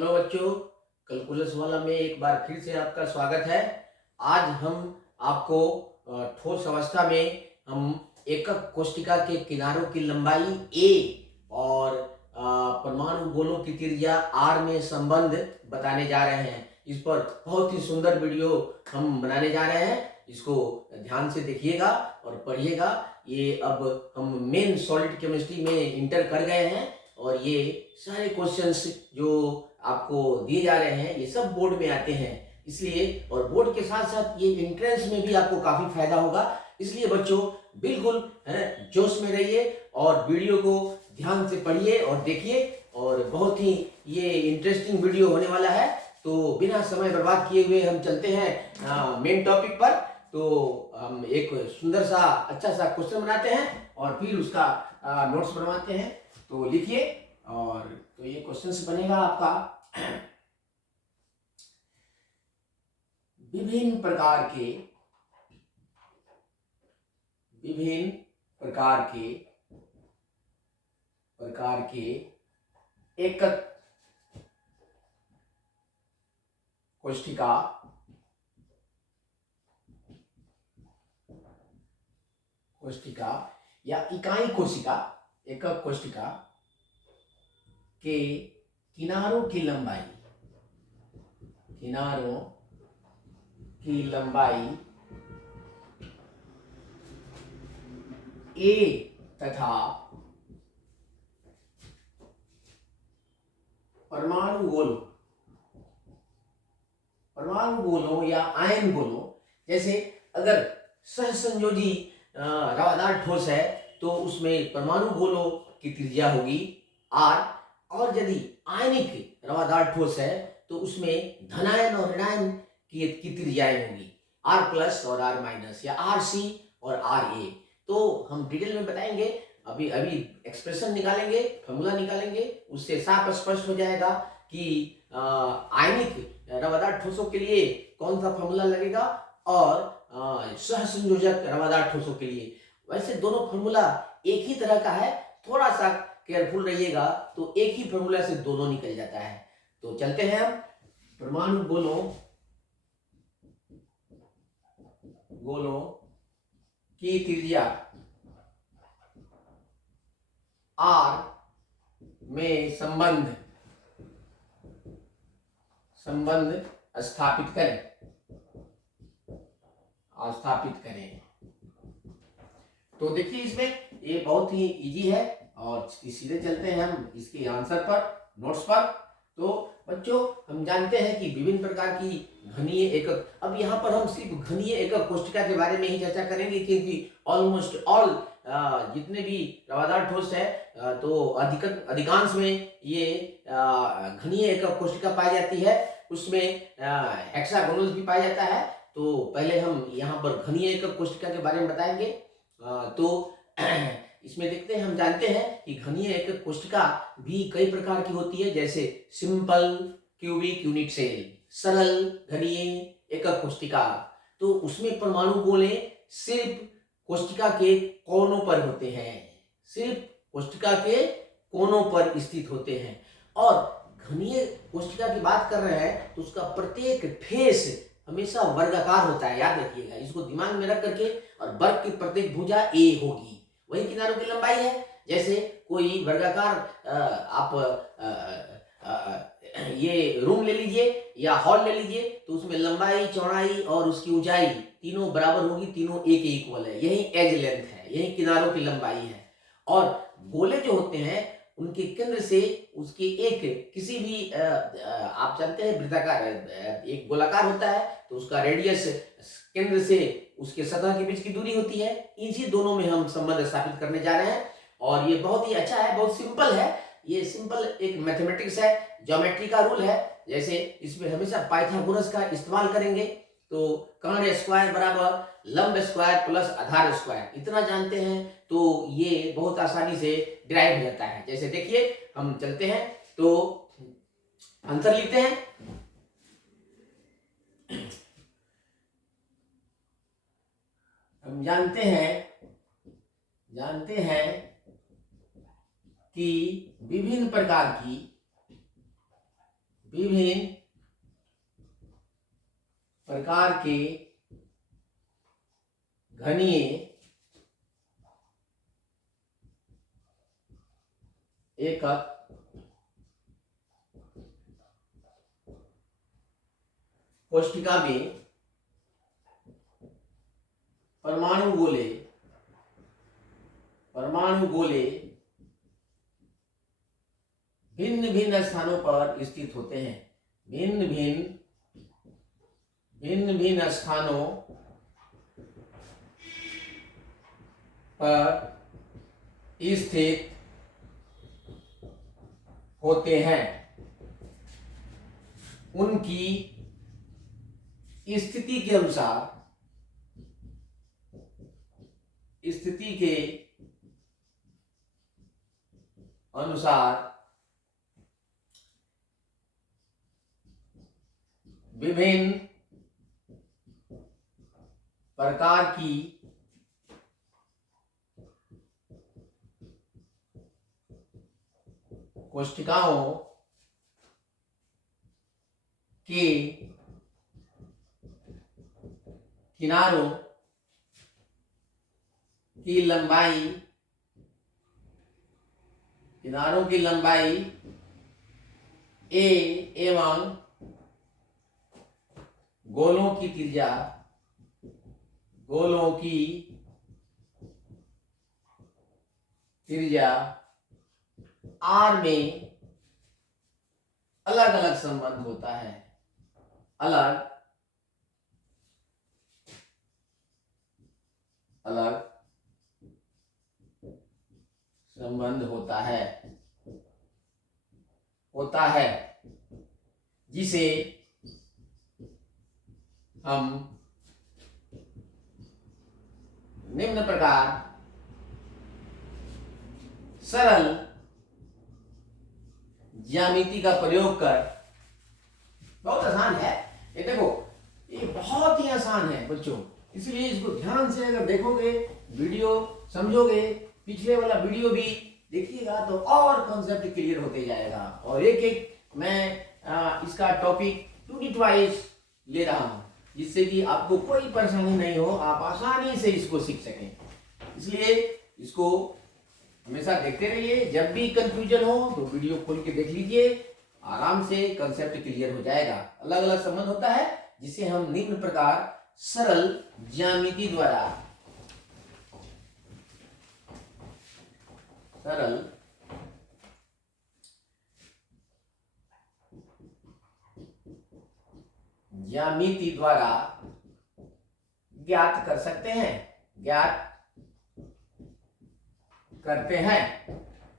Hello बच्चों, calculus वाला में एक बार फिर से आपका स्वागत है। आज हम आपको ठोस अवस्था में हम एकक कोशिका के किनारों की लंबाई a और परमाणु गोलों की त्रिज्या r में संबंध बताने जा रहे हैं। इस पर बहुत ही सुंदर वीडियो हम बनाने जा रहे हैं। इसको ध्यान से देखिएगा और पढ़िएगा। ये अब हम मेन सॉलिड केमिस्ट्री में इंटर कर गए हैं और ये सारे क्वेश्चंस जो आपको दिए जा रहे हैं ये सब बोर्ड में आते हैं, इसलिए और बोर्ड के साथ साथ ये एंट्रेंस में भी आपको काफी फायदा होगा। इसलिए बच्चों बिल्कुल जोश में रहिए और वीडियो को ध्यान से पढ़िए और देखिए और बहुत ही ये इंटरेस्टिंग वीडियो होने वाला है। तो बिना समय बर्बाद किए हुए हम चलते हैं मेन टॉपिक पर। तो हम एक सुंदर सा अच्छा सा क्वेश्चन बनाते हैं और फिर उसका नोट्स बनवाते हैं। तो लिखिए और तो ये क्वेश्चन बनेगा आपका विभिन्न प्रकार के एकक कोशिका या इकाई कोशिका एकक कोशिका के किनारों की लंबाई a तथा परमाणु गोलों या आयन गोलों, जैसे अगर सहसंयोजी रवादार ठोस है तो उसमें परमाणु गोलों की त्रिज्या होगी r, और यदि आयनिक रवादार ठोस है तो उसमें धनायन और ऋणायन की त्रिज्याएं होंगी r प्लस और r माइनस या RC और RA। तो हम डिटेल में बताएंगे। अभी एक्सप्रेशन निकालेंगे, फॉर्मूला निकालेंगे, उससे साफ स्पष्ट हो जाएगा कि आयनिक रवादार ठोसों के लिए कौन सा फॉर्मूला लगेगा और सहसंयोजक रवादार ठोसों के लिए। वैसे दोनों फॉर्मूला एक ही तरह का है, थोड़ा सा केयरफुल रहिएगा तो एक ही फॉर्मूला से दोनों निकल जाता है। तो चलते हैं हम परमाणु गोलों की त्रिज्या r में संबंध स्थापित करें। तो देखिए इसमें ये बहुत ही इजी है और सीधे चलते हैं हम इसके आंसर पर, नोट्स पर। तो बच्चों हम जानते हैं कि विभिन्न प्रकार की घनीय एकक, अब यहाँ पर हम सिर्फ घनीय एकक कोशिका के बारे में ही चर्चा करेंगे क्योंकि ऑलमोस्ट ऑल जितने भी रवादार ठोस है तो अधिकांश में ये घनीय एकक कोशिका पाई जाती है, उसमें हेक्सागोनल भी पाया जाता है। तो पहले हम यहाँ पर घनीय एकक कोशिका के बारे में बताएंगे। तो इसमें देखते हैं, हम जानते हैं कि घनीय एकक कोशिका भी कई प्रकार की होती है, जैसे सिंपल क्यूबिक यूनिट सेल, सरल घनीय एकक कोशिका। तो उसमें परमाणु गोले सिर्फ कोशिका के कोनों पर होते हैं, सिर्फ कोशिका के कोनों पर स्थित होते हैं। और घनीय कोशिका की बात कर रहे हैं तो उसका प्रत्येक फेस हमेशा वर्गाकार होता है, याद रखिएगा इसको दिमाग में रख करके। और वर्ग की प्रत्येक भुजा a होगी, वही किनारों की लंबाई है। जैसे कोई वर्गाकार आप ये रूम ले लीजिए या हॉल ले लीजिए तो उसमें लंबाई, चौड़ाई और उसकी ऊंचाई तीनों बराबर होगी, तीनों एक इक्वल है, यही एज लेंथ है, यही किनारों की लंबाई है। और गोले जो होते हैं उनके केंद्र से उसके एक किसी भी आप जानते हैं वृत्ताकार एक गोलाकार होता है तो उसका रेडियस केंद्र से उसके सतह के बीच की दूरी होती है। इसी दोनों में हम संबंध स्थापित करने जा रहे हैं और ये बहुत ही अच्छा है, बहुत सिंपल है। ये सिंपल एक मैथमेटिक्स है, ज्योमेट्री का रूल है। जैसे इसमें हमेशा पाइथागोरस का इस्तेमाल करेंगे तो कर्ण स्क्वायर बराबर लंब स्क्वायर प्लस आधार स्क्वायर, इतना जानते हैं तो ये बहुत आसानी से डिराइव हो जाता है। जैसे देखिए हम चलते हैं तो आंसर लिखते हैं। हम जानते हैं कि विभिन्न प्रकार की विभिन्न प्रकार के घनीय एकक कोष्ठिका में परमाणु गोले भिन्न भिन्न स्थानों पर स्थित होते हैं। भिन्न भिन्न स्थानों पर स्थित होते हैं। उनकी स्थिति के अनुसार विभिन्न प्रकार की कोशिकाओं के किनारों की लंबाई a एवं गोलों की त्रिज्या r में अलग अलग संबंध होता है। अलग संबंध होता है जिसे हम निम्न प्रकार सरल ज्यामिति का प्रयोग कर, बहुत आसान है ये, देखो ये बहुत ही आसान है बच्चों, इसलिए इसको ध्यान से अगर देखोगे, वीडियो समझोगे, पिछले वाला वीडियो भी देखिएगा तो और कॉन्सेप्ट क्लियर होते जाएगा। और एक एक मैं इसका टॉपिक 2 D ट्वाइस ले रहा हूं, जिससे कि आपको कोई परेशानी नहीं हो, आप आसानी से इसको सीख सकें। इसलिए इसको हमेशा देखते रहिए, जब भी कंफ्यूजन हो तो वीडियो खोल के देख लीजिए, आराम से कंसेप्ट क्लियर हो जाएगा। अलग अलग संबंध होता है जिसे हम निम्न प्रकार सरल ज्यामिति द्वारा ज्ञात करते हैं।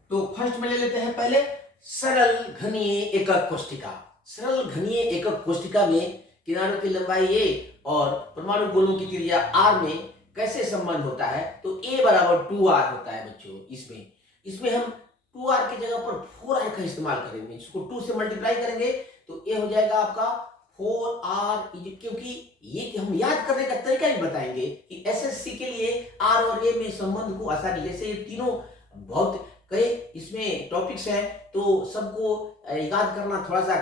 तो फर्स्ट में ले लेते हैं पहले सरल घनीय एकक कोष्ठिका। सरल घनीय एकक कोष्ठिका में किनारों की लंबाई a और परमाणु गोलों की त्रिज्या r में कैसे संबंध होता है, तो a बराबर 2r होता है बच्चों। इसमें हम 2r की जगह पर 4r का इस्तेमाल करेंगे, इसको 2 से मल्टीप्लाई करेंगे तो a हो जाएगा आपका 4r, क्योंकि ये हम याद करने का तरीका भी बताएंगे कि एसएससी के लिए r और a में संबंध को आसानी, जैसे ये तीनों बहुत कई इसमें टॉपिक्स हैं तो सबको याद करना थोड़ा सा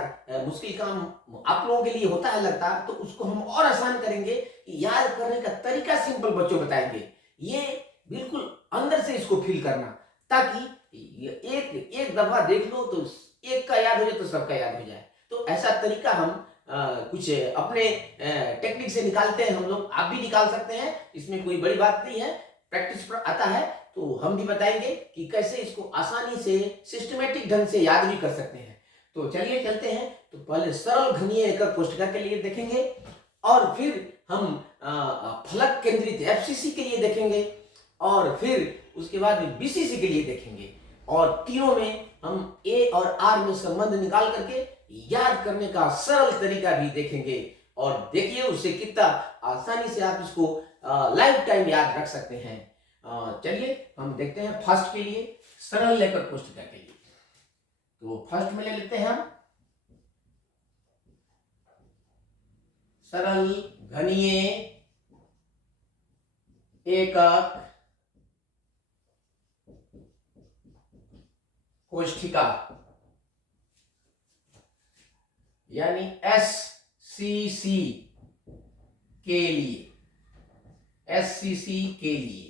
मुश्किल काम आप लोगों के लिए होता है लगता, तो उसको हम और आसान करेंगे कि याद करने का तरीका सिंपल बच्चों बताएंगे। ये बिल्कुल अंदर से इसको फील करना, ताकि एक दफा देख लो तो एक का याद हो जाए तो सबका याद हो जाए। तो ऐसा तरीका हम कुछ अपने टेक्निक से निकालते हैं हम लोग, आप भी निकाल सकते हैं, इसमें कोई बड़ी बात नहीं है, प्रैक्टिस पर आता है। तो हम भी बताएंगे कि कैसे इसको आसानी से सिस्टमेटिक ढंग से याद भी कर सकते हैं। तो चलिए चलते हैं। तो पहले सरल घनीय एकक कोष्ठिका के लिए देखेंगे, और फिर हम फलक केंद्रित एफसीसी के लिए देखेंगे, और फिर उसके बाद बीसीसी के लिए देखेंगे, और तीनों में हम ए और आर में संबंध निकाल करके याद करने का सरल तरीका भी देखेंगे। और देखिए उससे कितना आसानी से आप इसको लाइफ टाइम याद रख सकते हैं। चलिए हम देखते हैं फर्स्ट के लिए, सरल एकक कोष्ठिका के लिए। तो फर्स्ट में ले लेते हैं हम सरल घनीय एकक कोष्ठिका। यानी SCC के लिए, SCC के लिए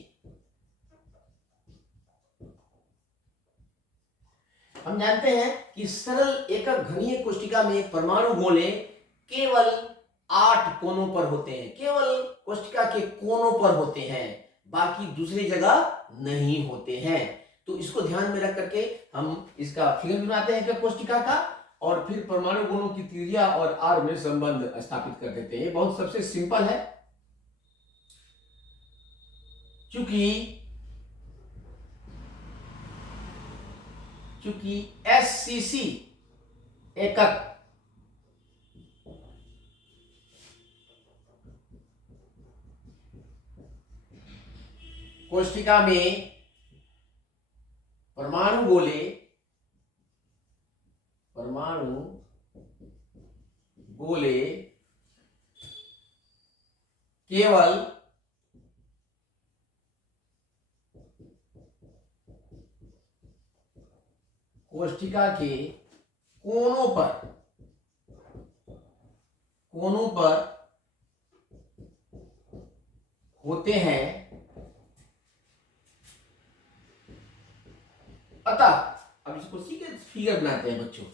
हम जानते हैं कि सरल एकक घनीय कोशिका में परमाणु गोले केवल 8 कोनों पर होते हैं, केवल कोशिका के कोनों पर होते हैं, बाकी दूसरी जगह नहीं होते हैं। तो इसको ध्यान में रख करके हम इसका फिगर बनाते हैं कि कोशिका का, और फिर परमाणु गुणों की त्रिज्या और आर में संबंध स्थापित कर देते हैं। ये बहुत सबसे सिंपल है, चूंकि SCC एकक कोशिका में परमाणु गोले केवल कोशिका के कोनों पर होते हैं, अतः अब इसको सीधे फिगर बनाते हैं बच्चों।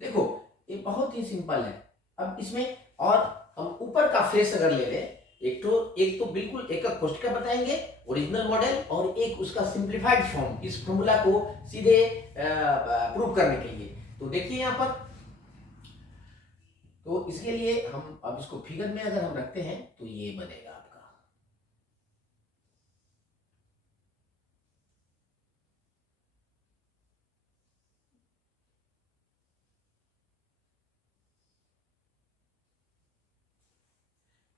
देखो ये बहुत ही सिंपल है। अब इसमें और हम ऊपर का फेस अगर ले लें, एक तो बिल्कुल एकक कोशिका बताएंगे ओरिजिनल मॉडल, और एक उसका सिंप्लीफाइड फॉर्म, इस फॉर्मूला को सीधे प्रूव करने के लिए। तो देखिए यहाँ पर, तो इसके लिए हम अब इसको फिगर में अगर हम रखते हैं तो ये बनेगा आपका,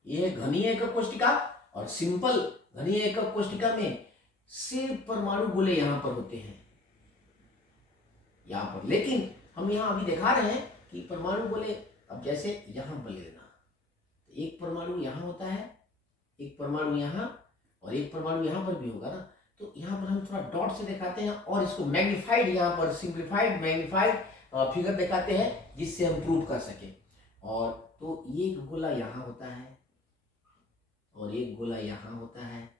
ये घनीय एकक कोशिका, और सिंपल घनीय एकक कोशिका में सिर्फ परमाणु गोले यहां पर होते हैं, यहां पर। लेकिन हम यहां अभी दिखा रहे हैं कि परमाणु गोले, अब जैसे यहां पर लेना, एक परमाणु यहां होता है, एक परमाणु यहां, और एक परमाणु यहां पर भी होगा ना। तो यहां पर हम थोड़ा डॉट से दिखाते हैं, और इसको मैग्नीफाइड, यहां पर सिंप्लीफाइड मैग्नीफाइड फिगर दिखाते हैं, जिससे हम प्रूव कर सके। और तो ये गोला यहां होता है, और एक गोला यहाँ होता है,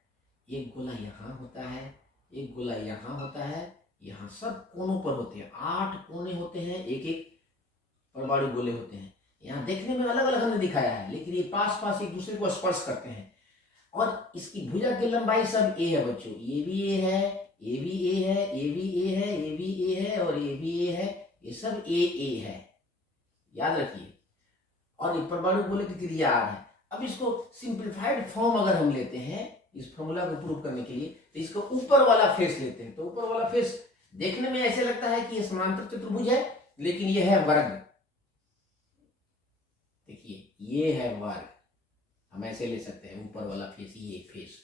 एक गोला यहाँ होता है, एक गोला यहाँ होता है, यहाँ सब कोनों पर होते हैं, 8 कोने होते हैं, एक एक परमाणु गोले होते हैं। यहाँ देखने में अलग अलग हमने दिखाया है, लेकिन ये पास पास एक दूसरे को स्पर्श करते हैं। और इसकी भुजा की लंबाई सब ए है बच्चों, ये भी ए है, ये भी ए है, ये भी ए है, ये भी ए है, और ये भी ए है, ये सब ए है, याद रखिए। और ये परमाणु गोले की त्रिज्या आर है। अब इसको सिंप्लीफाइड फॉर्म अगर हम लेते हैं इस फॉर्मूला को प्रूव करने के लिए, तो इसको ऊपर वाला फेस लेते हैं। तो ऊपर वाला फेस देखने में ऐसे लगता है कि ये समांतर चतुर्भुज है, लेकिन ये है वर्ग। देखिए ये है वर्ग, हम ऐसे ले सकते हैं ऊपर वाला फेस, ये फेस,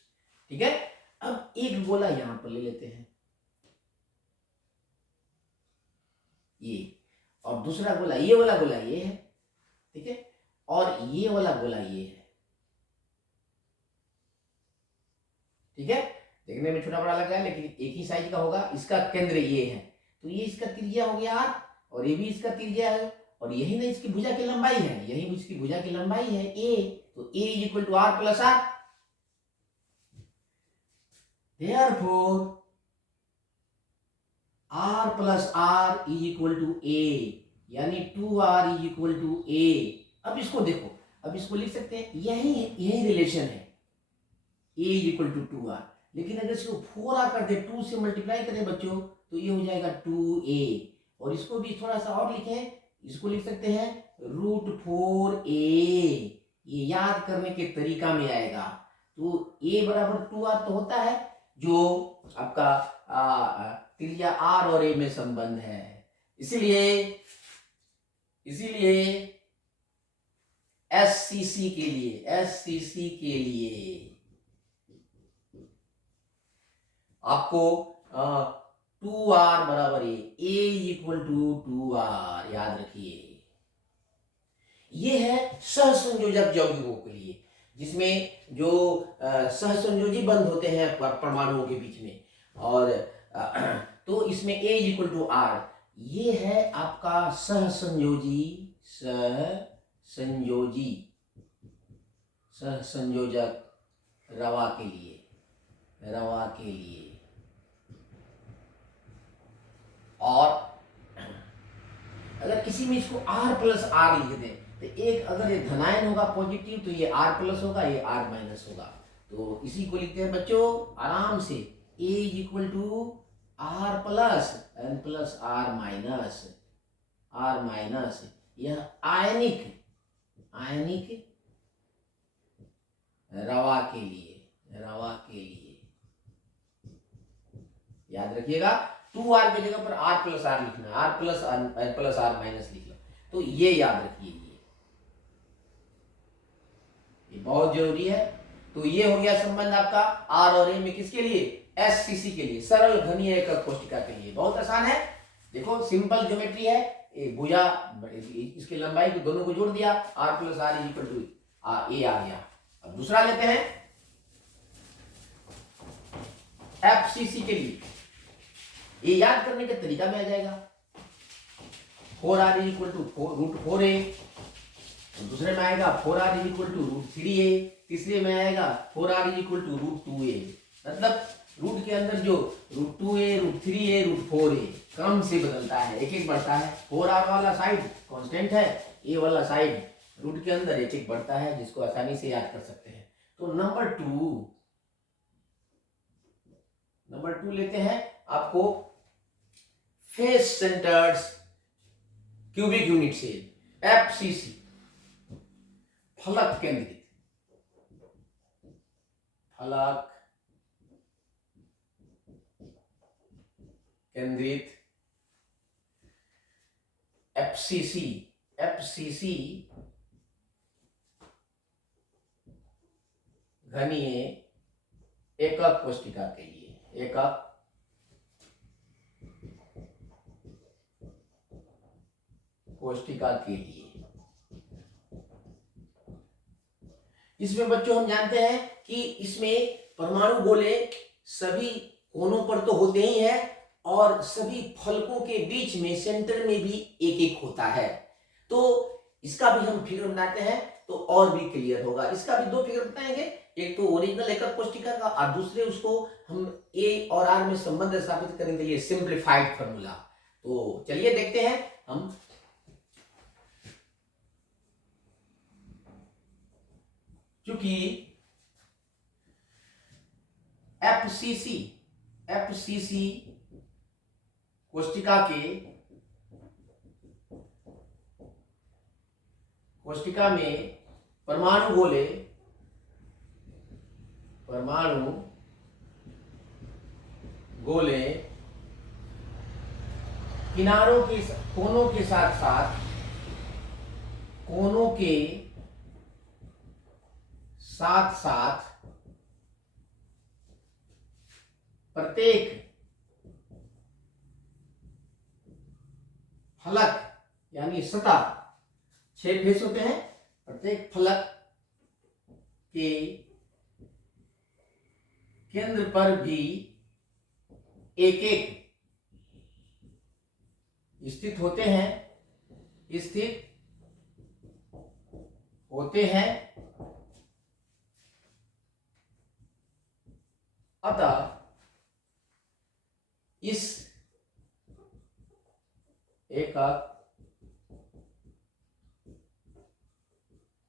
ठीक है। अब एक गोला यहां पर ले लेते हैं, ये, और दूसरा गोला, ये वाला गोला ये है, ठीक है, और ये वाला गोला ये है, ठीक है। देखने में छोटा बड़ा लग रहा है, लेकिन एक ही साइज का होगा। इसका केंद्र ये है, तो ये इसका त्रिज्या हो गया आर, और ये भी इसका त्रिज्या है, और यही ना इसकी भुजा की लंबाई है, यही इसकी भुजा की लंबाई है ए। तो A equal to R plus R, therefore R plus R is equal to A, यानी 2r इज इक्वल टू ए। अब इसको देखो, अब इसको लिख सकते हैं, यही रिलेशन है, a is equal to 2r। लेकिन अगर इसको 4r कर दे, 2 से मल्टीप्लाई करें बच्चों, तो ये हो जाएगा 2a। और इसको भी थोड़ा सा और लिखें, इसको लिख सकते हैं √4a, ये याद करने के तरीका में आएगा। तो a बराबर 2r तो होता है, जो आपका त्रिज्या r और a में संबंध है। इसीलिए SCC के लिए आपको 2r बराबर a इक्वल टू 2r, याद रखिए। ये है सहसंयोजक यौगिकों के लिए, जिसमें जो सहसंयोजी बंध होते हैं परमाणुओं के बीच में, और तो इसमें a इक्वल टू r, ये है आपका सहसंयोजी सहसंयोजी, सहसंयोजक रवा के लिए, रवा के लिए। और अगर किसी में इसको R प्लस आर लिख दें तो एक अगर ये धनायन होगा पॉजिटिव तो ये R प्लस होगा, ये R माइनस होगा। तो इसी को लिखते हैं बच्चों आराम से, A is equal to R plus N plus R minus, R minus. यह आयनिक, आयनिक रवा के लिए, रवा के लिए याद रखिएगा। 2R की जगह पर R प्लस आर लिखना है, R plus N plus R minus लिख लो, तो ये याद रखिए, ये बहुत जरूरी है। तो ये हो गया संबंध आपका R और A में, किसके लिए? SCC के लिए, सरल घनीय एकक कोशिका के लिए। बहुत आसान है, देखो सिंपल ज्योमेट्री है। भुजा इसकी लंबाई को दोनों को जोड़ दिया, R plus R is equal to A आ गया। अब दूसरा लेते हैं FCC के लिए, ये याद करने के तरीका में आ जाएगा। 4R is equal to √4A, दूसरे में आएगा 4R is equal to √3A, तीसरे में आएगा 4R is equal to √2A। मतलब रूट के अंदर जो √2A, √3A, √4A क्रम से बदलता है, एक एक बढ़ता है। 4R वाला साइड कांस्टेंट है, A वाला साइड रूट के अंदर एक एक बढ़ता है, जिसको आसानी से याद कर सकते हैं। तो नंबर टू लेते हैं आपको face centered cubic unit cell, FCC, फलक केंद्रित, फलक केंद्रित FCC, FCC घनीय एकक कोशिका के लिए, एकक कोशिका के लिए। इसमें बच्चों हम जानते हैं कि इसमें परमाणु गोले सभी कोनों पर तो होते ही हैं, और सभी फलकों के बीच में सेंटर में भी एक एक होता है। तो इसका भी हम फिगर बनाते हैं तो और भी क्लियर होगा। इसका भी दो फिगर बताएंगे, एक तो ओरिजिनल एकक कोशिका का, और दूसरे उसको हम A और R में संबंध स्थापित करने के लिए सिंप्लीफाइड फॉर्मूला। तो चलिए देखते हैं हम। क्योंकि FCC कोशिका में परमाणु गोले किनारों के कोनों के साथ साथ प्रत्येक फलक यानी सतह, 6 फेस होते हैं, प्रत्येक फलक के केंद्र पर भी एक एक स्थित होते हैं। अतः इस एकक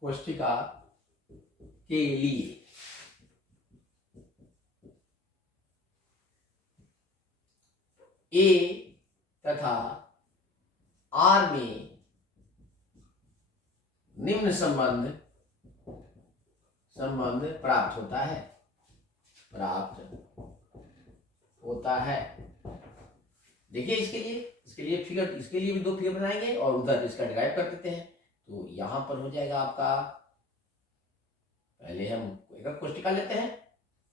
कोशिका के लिए A तथा R में निम्न संबंध प्राप्त होता है। देखिए इसके लिए भी दो फिगर बनाएंगे और उधर इसका डिराइव कर देते हैं। तो यहां पर हो जाएगा आपका, पहले हम एकक कोशिका लेते हैं,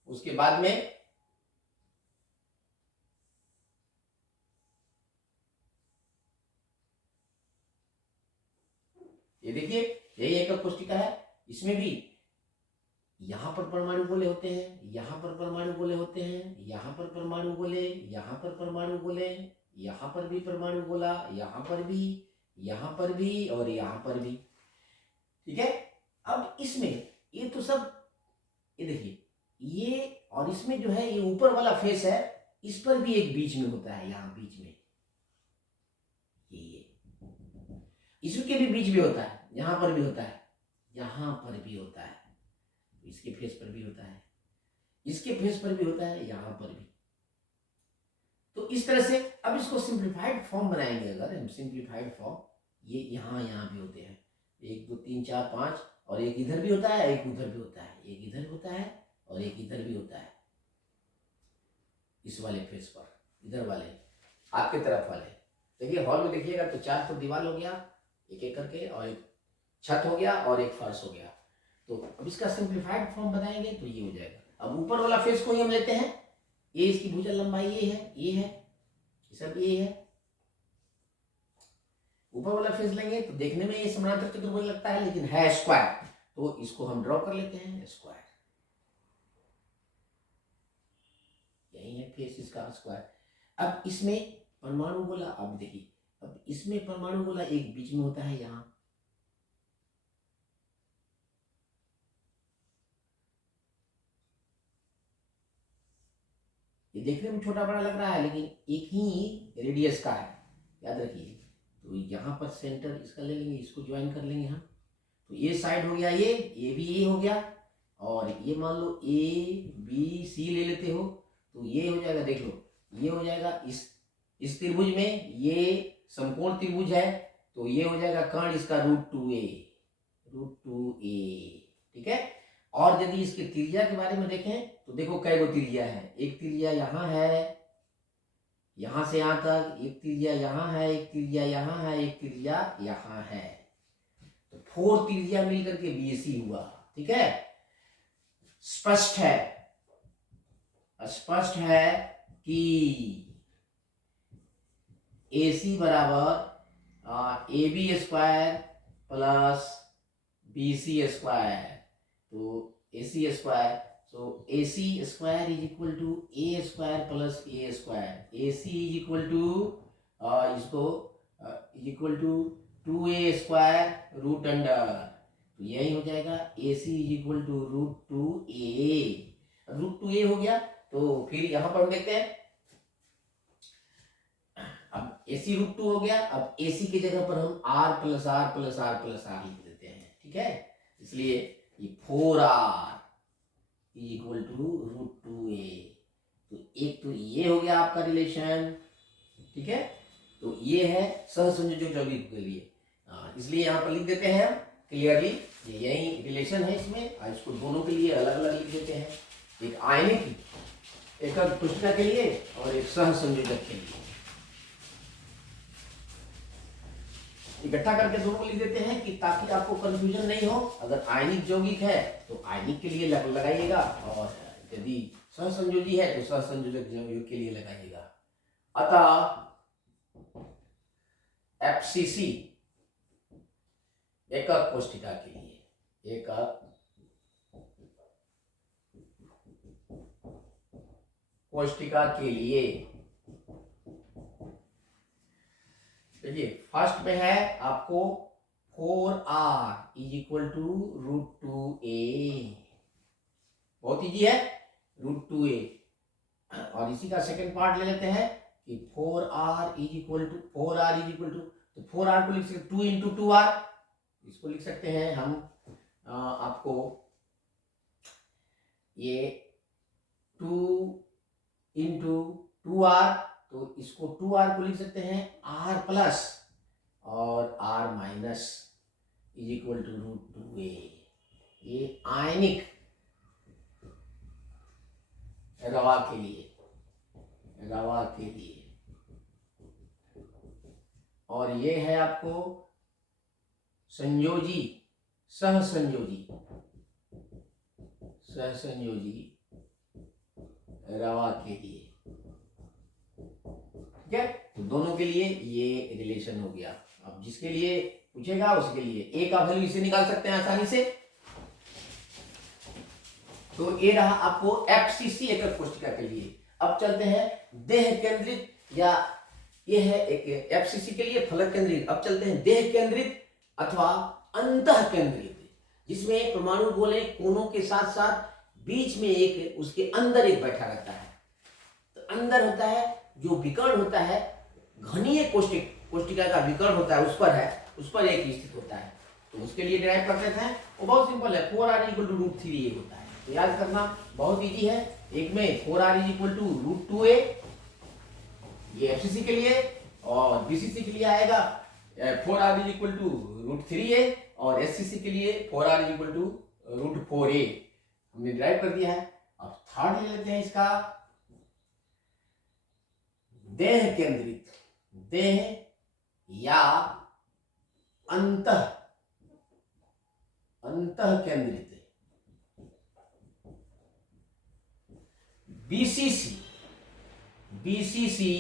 उसके बाद में ये देखिए यही एकक कोशिका है। इसमें भी यहां पर परमाणु गोले होते हैं, यहां पर परमाणु गोले होते हैं, यहां पर परमाणु गोले, यहां पर परमाणु गोले, यहां पर भी परमाणु गोला, यहां पर भी, यहाँ पर भी और यहाँ पर भी, ठीक है। अब इसमें ये तो सब, ये देखिए ये, और इसमें जो है ये ऊपर वाला फेस है, इस पर भी एक बीच में होता है, यहाँ बीच में ये इसके भी बीच में होता है, यहाँ पर भी होता है, यहाँ पर भी होता है, इसके फेस पर भी होता है, इसके फेस पर भी होता है, यहाँ पर भी। तो इस तरह से अब इसको सिंप्लीफाइड फॉर्म बनाएंगे, अगर हम सिंप्लीफाइड फॉर्म, ये यहाँ यहाँ भी होते हैं, 1 2 3 4 5, और एक इधर भी होता है, एक उधर भी होता है, एक इधर होता है और एक इधर भी होता है, इस वाले फेस पर, इधर वाले आपके तरफ वाले। देखिए हॉल में देखिएगा तो 4 फुट दीवार हो गया एक एक करके, और एक छत हो गया और एक फर्श हो गया। तो अब इसका सिंप्लीफाइड फॉर्म बनाएंगे तो ये हो जाएगा। अब ऊपर वाला फेस को ही हम लेते हैं, ये इसकी भुजा लंबाई ये है, ये सब ये है। ऊपर वाला फेस लेंगे तो देखने में ये समानांतर चतुर्भुज लगता है, लेकिन है स्क्वायर, तो इसको हम ड्रॉ कर लेते हैं स्क्वायर। यही है फेस इसका स्क्वायर। अब इसमें परमाणु गोला, अब देखिए अब इसमें परमाणु गोला एक बीच में होता है, यहाँ ये देखने में छोटा बड़ा लग रहा है, लेकिन एक ही रेडियस का है, याद रखिए। तो यहाँ पर सेंटर इसका ले लेंगे, इसको ज्वाइन कर लेंगे हम, तो ये साइड हो गया, ये भी ये हो गया, और ये मान लो ABC ले लेते हो, तो ये हो जाएगा, देख लो ये हो जाएगा इस त्रिभुज में, ये समकोण त्रिभुज है, तो ये हो जाएगा कर्ण इसका √2a, ठीक है। और यदि इसके त्रिज्या के बारे में देखें तो देखो कई गो त्रिज्या है, एक त्रिज्या यहाँ है, यहाँ से यहाँ तक, एक त्रिज्या यहाँ है, एक त्रिज्या यहाँ है, एक त्रिज्या यहाँ है, तो 4 त्रिज्या मिलकर के BAC हुआ, ठीक है। स्पष्ट है कि AC बराबर AB square plus BC square, तो AC square, so AC square is equal to A square plus A square, AC is equal to इसको is equal to 2A square root under, तो यही हो जाएगा AC is equal to √2a। √2a हो गया, तो फिर यहां पर देखते हैं, अब AC √2 हो गया, अब AC की जगह पर हम R plus R plus R plus R लिख देते हैं, ठीक है। इसलिए ये 4R is equal to √2a, तो एक तो ये हो गया आपका रिलेशन, ठीक है। तो ये है सहसंयोजक यौगिक के लिए, इसलिए यहाँ पर लिख देते हैं क्लियरली, यही रिलेशन है इसमें, इसको दोनों के लिए अलग अलग लिख देते हैं, एक आयनिक एकक कोशिका के लिए और एक सहसंयोजक के लिए, इकट्ठा करके दोनों को लिख देते हैं कि ताकि आपको कंफ्यूजन नहीं हो। अगर आयनिक यौगिक है तो आयनिक के लिए लगाइएगा, और यदि सहसंयोजी है तो सहसंयोजक यौगिक के लिए लगाइएगा। अतः FCC एकक कोशिका के लिए, एकक कोशिका के लिए, देखिए फर्स्ट में है आपको 4R is equal to √2a, बहुत इजी है, √2a। और इसी का सेकंड पार्ट ले लेते हैं कि 4R इज इक्वल टू, तो 4R को लिख सकते 2 × 2R, इसको लिख सकते हैं हम, आपको ये 2 × 2R, तो इसको 2R को लिख सकते हैं R प्लस और R minus is equal to √2a। ये आयनिक रवा के लिए, और ये है आपको संयोजी, सहसंयोजी रवा के लिए, ठीक है। तो दोनों के लिए ये रिलेशन हो गया। अब जिसके लिए पूछेगा उसके लिए A का वैल्यू इसे निकाल सकते हैं आसानी से, तो ये रहा आपको FCC एकक कोशिका के लिए। अब चलते हैं देह केंद्रित या ये है एक एफसीसी के लिए फलक केंद्रित। अब चलते हैं देह केंद्रित अथवा अंतः केंद्रित, जिसमें परमाणु गोले कोनों के साथ साथ बीच में एक उसके अंदर एक बैठा रहता है। तो अंदर होता है जो विकर्ण होता है, घनीय कोष्टिका का विकर्ण होता है, उस पर एक स्थित होता है। तो उसके लिए डिराइव करते थे, वो बहुत सिंपल है, 4r = √3a होता है। तो याद करना बहुत इजी है। एक में 4r = √2a, ये एफसीसी के लिए, और बीसीसी के लिए आएगा 4r = √3a, और एससीसी के लिए 4r = √4a। हमने डिराइव कर दिया है। अब थर्ड ले लेते हैं इसका देह केंद्रित, देह या अंतः केंद्रित, बीसीसी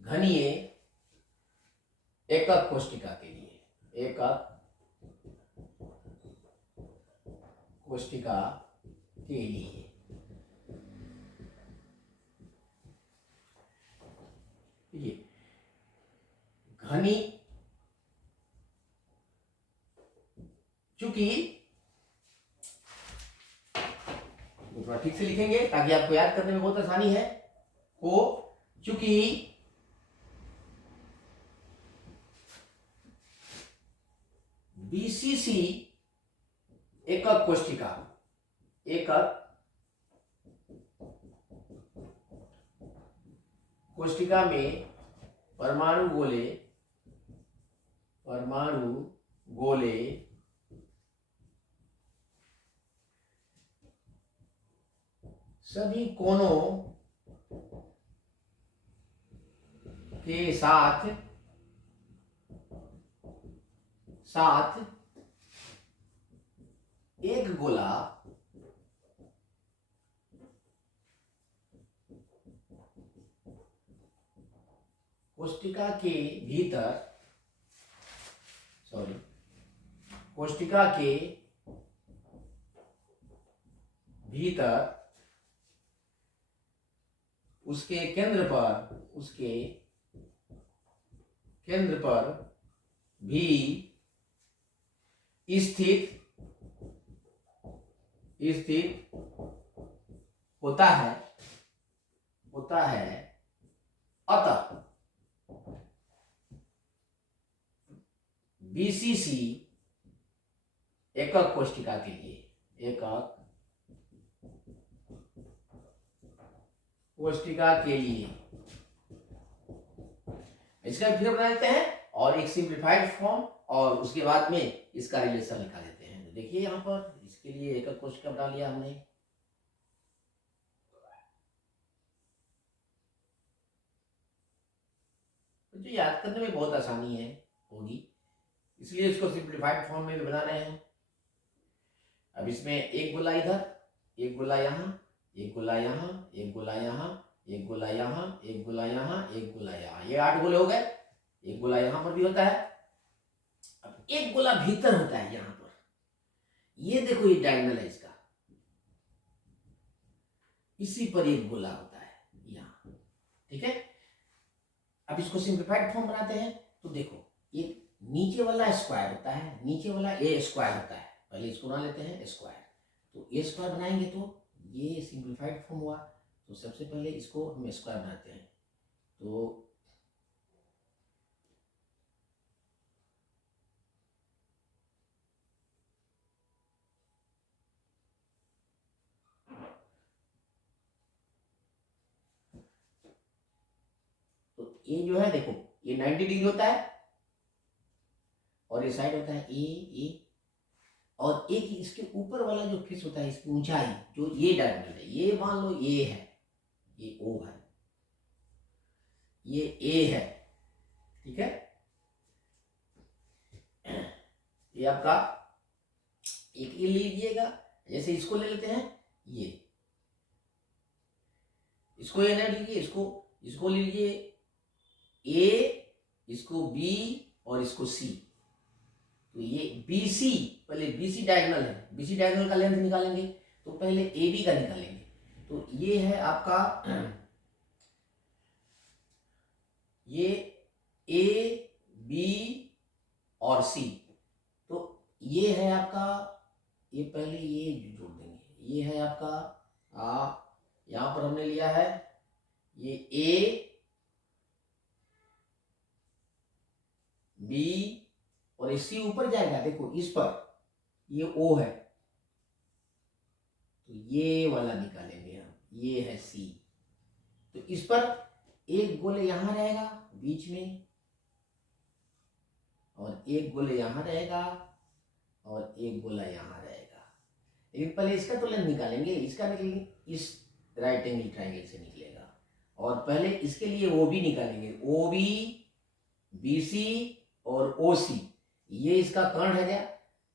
घनीय एकक कोष्टिका के लिए, एकक कोष्टिका के लिए। ये घनी, चूंकि थोड़ा ठीक से लिखेंगे ताकि आपको याद करने में बहुत आसानी है। को चूंकि बीसीसी एकक कोष्टिका, एकक कोष्टिका में परमाणु गोले सभी कोनों के साथ एक गोला कोष्टिका के भीतर उसके केंद्र पर भी स्थित होता है। अतः बीसीसी एकक कोष्टिका के लिए, एकक कोष्टिका के लिए इसका फिर बना देते हैं और एक सिंप्लीफाइड फॉर्म, और उसके बाद में इसका रिलेशन निकाल देते हैं। तो देखिए यहां पर इसके लिए एकक कोष्टिका बना लिया हमने। तो जो याद करने में बहुत आसानी होगी, इसलिए इसको सिंप्लीफाइड फॉर्म में भी बना रहे हैं। अब इसमें एक गोला इधर, एक गोला यहाँ, एक गोला यहाँ, एक गोला यहाँ, एक गोला यहाँ, एक गोला यहाँ, एक गोला यहाँ, ये 8 गोले हो गए। एक गोला यहाँ पर भी होता है। अब एक गोला भीतर होता है यहाँ पर, ये देखो, ये डायगोनल है इसका, इसी पर एक गोला होता है यहाँ, ठीक है। अब इसको सिंप्लीफाइड फॉर्म बनाते हैं। तो देखो, एक नीचे वाला स्क्वायर होता है, नीचे वाला ए स्क्वायर होता है। पहले इसको बना लेते हैं स्क्वायर। तो ए स्क्वायर बनाएंगे तो ये सिंप्लीफाइड फॉर्म हुआ। तो सबसे पहले इसको हम स्क्वायर बनाते हैं। तो ये जो है देखो, ये 90 डिग्री होता है और ये साइड होता है ए, और एक इसके ऊपर वाला जो फेस होता है, इसकी ऊंचाई जो ये डायगोनल है, ये मान लो ये है, ये ओ है, ये ए है, ठीक है। ये आपका एक ए ले लीजिएगा, जैसे इसको ले लेते हैं, ये इसको ये नहीं लीजिए, इसको ले लीजिए ए, इसको बी और इसको सी। तो ये BC, पहले BC डायगोनल है, BC डायगोनल का लेंथ निकालेंगे। तो पहले AB का निकालेंगे। तो ये है आपका ये ए बी और सी, तो ये है आपका, ये पहले ये जोड़ देंगे, ये है आपका यहां पर हमने लिया है ये ए बी और ये सी ऊपर जाएगा, देखो इस पर ये ओ है, तो ये वाला निकालेंगे हम, ये है सी, तो इस पर एक गोले यहां रहेगा बीच में और एक गोले यहां रहेगा और एक गोला यहां रहेगा। लेकिन पहले इसका तुलन निकालेंगे, इसका निकलेंगे, इस राइट एंगल ट्राइंगल से निकलेगा, और पहले इसके लिए ओ बी निकालेंगे, ओ बी बी सी और ओ सी, ये इसका कर्ण है क्या,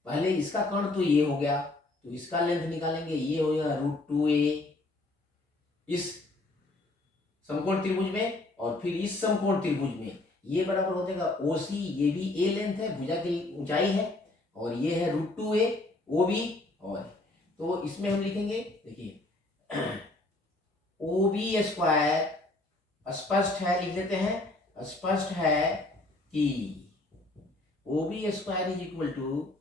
पहले इसका कर्ण तो ये हो गया, तो इसका लेंथ निकालेंगे, ये हो गया √2a इस समकोण त्रिभुज में, और फिर इस समकोण त्रिभुज में ये बराबर हो जाएगा OC, ये भी ए लेंथ है, भुजा की ऊंचाई है, और ये है √2a OB, और तो इसमें हम लिखेंगे, देखिए OB स्क्वायर स्पष्ट है, लिख देते हैं, स्पष्ट है कि OB square is equal to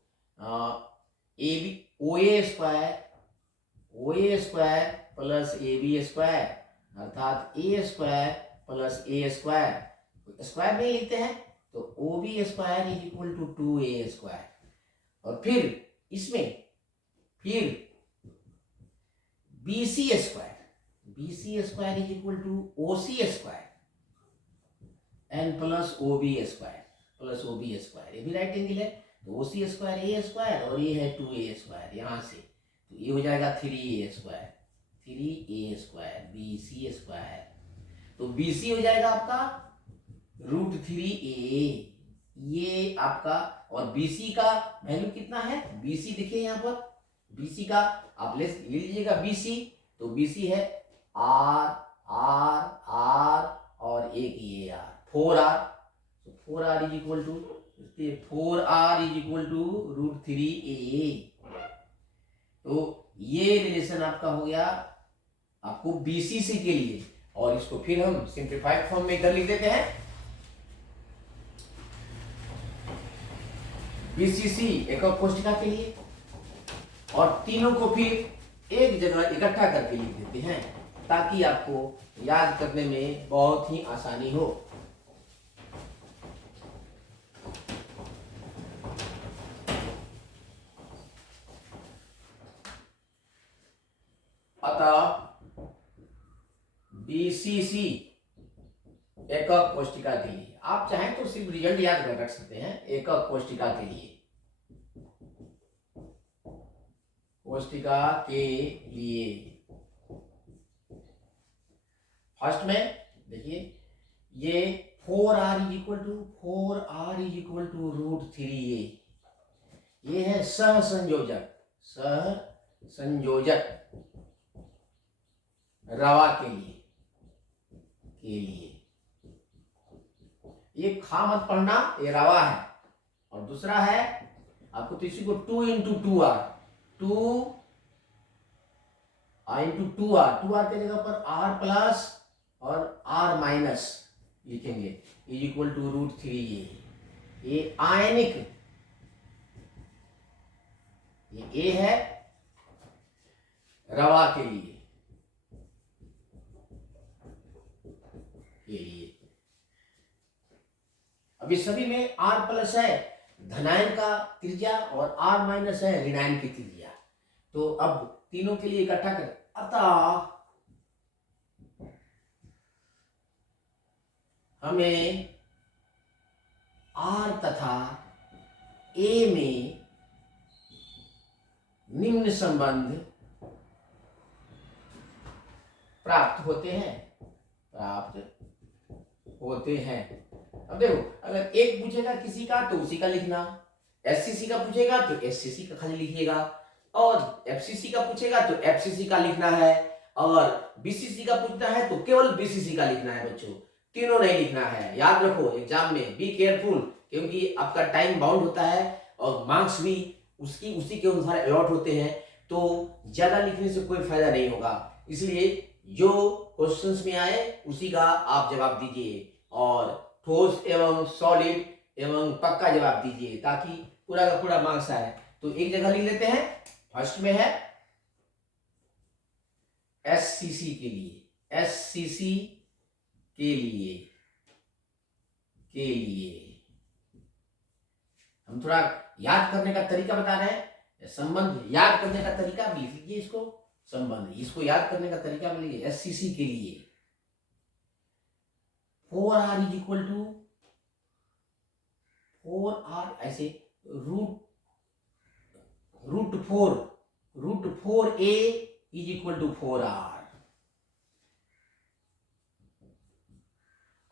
OA square plus AB square, अर्थात A square plus A square, square नहीं लिखते हैं तो OB square is equal to 2A square, और फिर इसमें फिर BC square is equal to OC square and plus OB square, ये भी राइट एंगल है, तो OC स्क्वायर A स्क्वायर और ये है 2A स्क्वायर, यहाँ से तो ये हो जाएगा 3A स्क्वायर BC स्क्वायर, तो BC हो जाएगा आपका √3a, ये आपका, और BC का वैल्यू कितना है, BC देखिए यहाँ पर, BC का आप ले लीजिएगा BC, तो BC है R और एक ये R, 4R, तो 4R is equal to √3a, तो ये रिलेशन आपका हो गया आपको BCC के लिए, और इसको फिर हम सिंप्लीफाइड फॉर्म में इधर लिख देते हैं, BCC एकक कोष्ठिका के लिए, और तीनों को फिर एक जगह इकट्ठा करके लिख देते हैं ताकि आपको याद करने में बहुत ही आसानी हो। अतः BCC एकक कोष्ठिका के लिए, आप चाहें तो सिर्फ रिजल्ट याद कर रख सकते हैं, एकक कोष्ठिका के लिए, फर्स्ट में देखिए ये 4R is equal to √3a, ये है सहसंयोजक रवा के लिए, ये खा मत पढ़ना, ये रवा है, और दूसरा है आपको तो इसी को 2 into 2R, 2R के जगह पर R प्लस और R माइनस लिखेंगे, इज इक्वल टू √3a, ये आयनिक, ये A है रवा के लिए, अभी सभी में R प्लस है धनायन का त्रिज्या और R माइनस है ऋणायन की त्रिज्या, तो अब तीनों के लिए इकट्ठा करें, अतः हमें R तथा A में निम्न संबंध प्राप्त होते हैं। अब देखो, अगर एक पूछेगा किसी का तो उसी का लिखना, SCC का पूछेगा तो SCC का खाली लिखिएगा, और FCC का पूछेगा तो FCC का लिखना है, और BCC का पूछना है तो केवल BCC का लिखना है बच्चों, तीनों नहीं लिखना है। याद रखो एग्जाम में, बी केयरफुल, क्योंकि आपका टाइम बाउंड होता है और मार्क्स भी उसी के अनुसार अलॉट होते हैं, तो ज्यादा लिखने से कोई फायदा नहीं होगा। इसलिए जो क्वेश्चंस में आए उसी का आप जवाब दीजिए, और ठोस एवं सॉलिड एवं पक्का जवाब दीजिए ताकि पूरा का पूरा मार्क्स आए। तो एक जगह लिख लेते हैं, फर्स्ट में है एससीसी के लिए, एससीसी के लिए हम थोड़ा याद करने का तरीका बता रहे हैं। संबंध याद करने का तरीका भी लिख लीजिए, इसको संबंध, इसको याद करने का तरीका भी लिखिए। एससीसी के लिए 4r is equal to 4r, ऐसे root 4a is equal to 4r।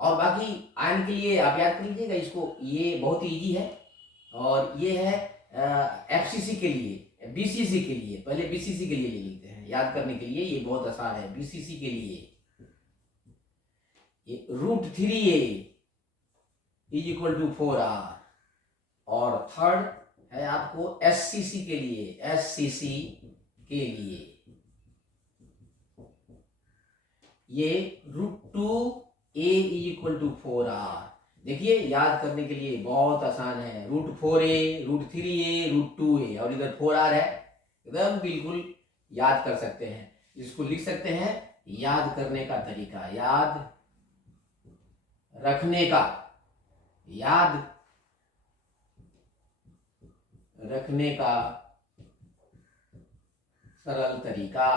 और बाकी आयन के लिए आप याद कर लीजिएगा इसको, ये बहुत ही इजी है। और ये है एफसीसी के लिए, बीसीसी के लिए, पहले बीसीसी के लिए ले लेते हैं याद करने के लिए, ये बहुत आसान है। बीसीसी के लिए ये root 3a is equal to 4r। और थर्ड है आपको एससीसी के लिए, एससीसी के लिए ये root 2a is equal to 4r। देखिए याद करने के लिए बहुत आसान है, root 4a, root 3a, root 2a और इधर 4r है, एकदम बिल्कुल याद कर सकते हैं। इसको लिख सकते हैं याद करने का तरीका, याद रखने का, याद रखने का सरल तरीका।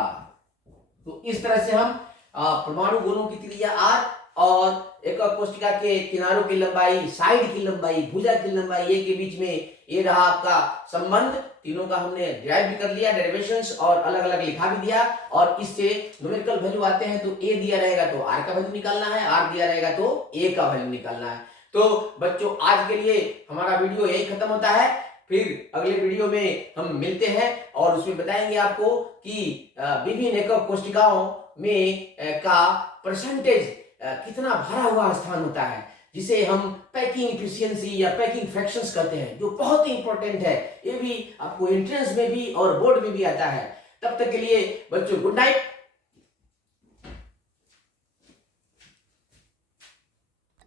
तो इस तरह से हम परमाणु गोलों की त्रिज्या r और एकक कोशिका के किनारों की लंबाई, साइड की लंबाई, भुजा की लंबाई, ये के बीच में ये रहा आपका संबंध। तीनों का हमने डिराइव भी कर लिया, डेरिवेशंस, और अलग अलग लिखा भी दिया। और इससे न्यूमेरिकल वैल्यू आते हैं तो a दिया रहेगा तो r का वैल्यू निकालना है, r दिया रहेगा तो a का वैल्यू निकालना है। तो बच्चों आज के लिए हमारा वीडियो यही खत्म होता है। फिर अगले वीडियो में हम मिलते हैं और उसमें बताएंगे आपको कि विभिन्न एकक कोशिकाओं में का परसेंटेज कितना भरा हुआ स्थान होता है, जिसे हम पैकिंग इफिशियंसी या पैकिंग फ्रैक्शंस कहते हैं, जो बहुत ही इंपॉर्टेंट है। ये भी आपको एंट्रेंस में भी और बोर्ड में भी आता है। तब तक के लिए बच्चों गुड नाइट।